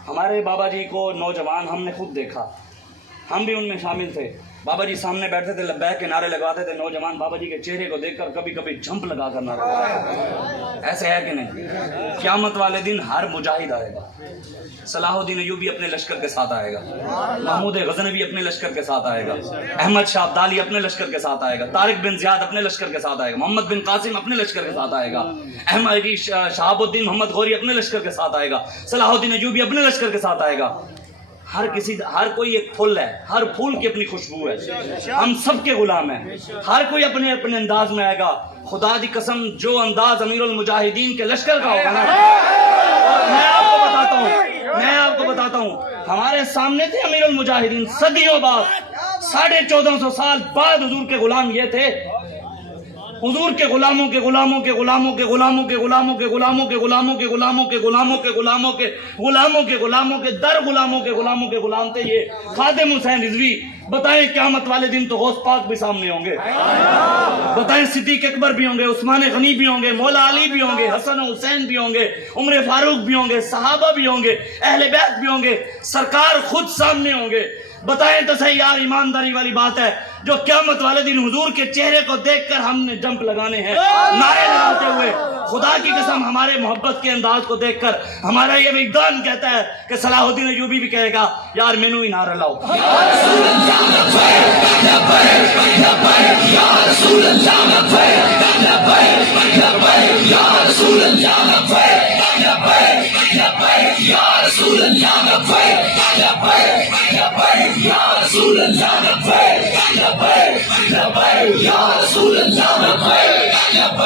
ہمارے بابا جی کو نوجوان ہم نے خود دیکھا, ہم بھی ان میں شامل تھے. بابا جی سامنے بیٹھتے تھے, لبیک کے نعرے لگاتے تھے. نوجوان بابا جی کے چہرے کو دیکھ کر کبھی کبھی جھمپ لگا کر نعرے لگاتے. ایسے ہے کہ نہیں؟ قیامت والے دن ہر مجاہد آئے گا. صلاح الدین ایوبی اپنے لشکر کے ساتھ آئے گا, محمود غزنوی اپنے لشکر کے ساتھ آئے گا, احمد شاہ ابدالی اپنے لشکر کے ساتھ آئے گا, طارق بن زیاد اپنے لشکر کے ساتھ آئے گا, محمد بن قاسم اپنے لشکر کے ساتھ آئے گا, احمد شہاب الدین محمد غوری اپنے لشکر کے ساتھ آئے گا, صلاح الدین ایوبی اپنے لشکر کے ساتھ آئے گا. ہر کوئی ایک پھول ہے, ہر پھول کی اپنی خوشبو ہے. ہم سب کے غلام ہیں, ہر کوئی اپنے اپنے انداز میں آئے گا. خدا دی قسم جو انداز امیر المجاہدین کے لشکر کا ہوگا نا, میں آپ کو بتاتا ہوں, ہمارے سامنے تھے امیر المجاہدین صدیوں بعد, 1450 سال بعد حضور کے غلام یہ تھے. حضور کے غلاموں کے غلاموں کے غلاموں کے غلاموں کے غلاموں کے غلاموں کے غلاموں کے غلاموں کے غلاموں کے غلاموں کے غلاموں کے غلاموں کے در غلاموں کے غلاموں کے غلام تھے یہ خادم حسین رضوی. بتائیں قیامت والے دن تو غوث پاک بھی سامنے ہوں گے. بتائیں صدیق اکبر بھی ہوں گے, عثمان غنی بھی ہوں گے, مولا علی بھی ہوں گے, حسن و حسین بھی ہوں گے, عمر فاروق بھی ہوں گے, صحابہ بھی ہوں گے, اہل بیت بھی ہوں گے, سرکار خود سامنے ہوں گے. بتائیں تو صحیح یار, ایمانداری والی بات ہے, جو قیامت والے دن حضور کے چہرے کو دیکھ کر ہم نے جمپ لگانے ہیں, نعرے لگاتے ہوئے. خدا کی قسم ہمارے محبت کے انداز کو دیکھ کر ہمارا یہ وجدان کہتا ہے کہ صلاح الدین ایوبی بھی کہے گا یار مینوں ہی نعرہ لاؤ.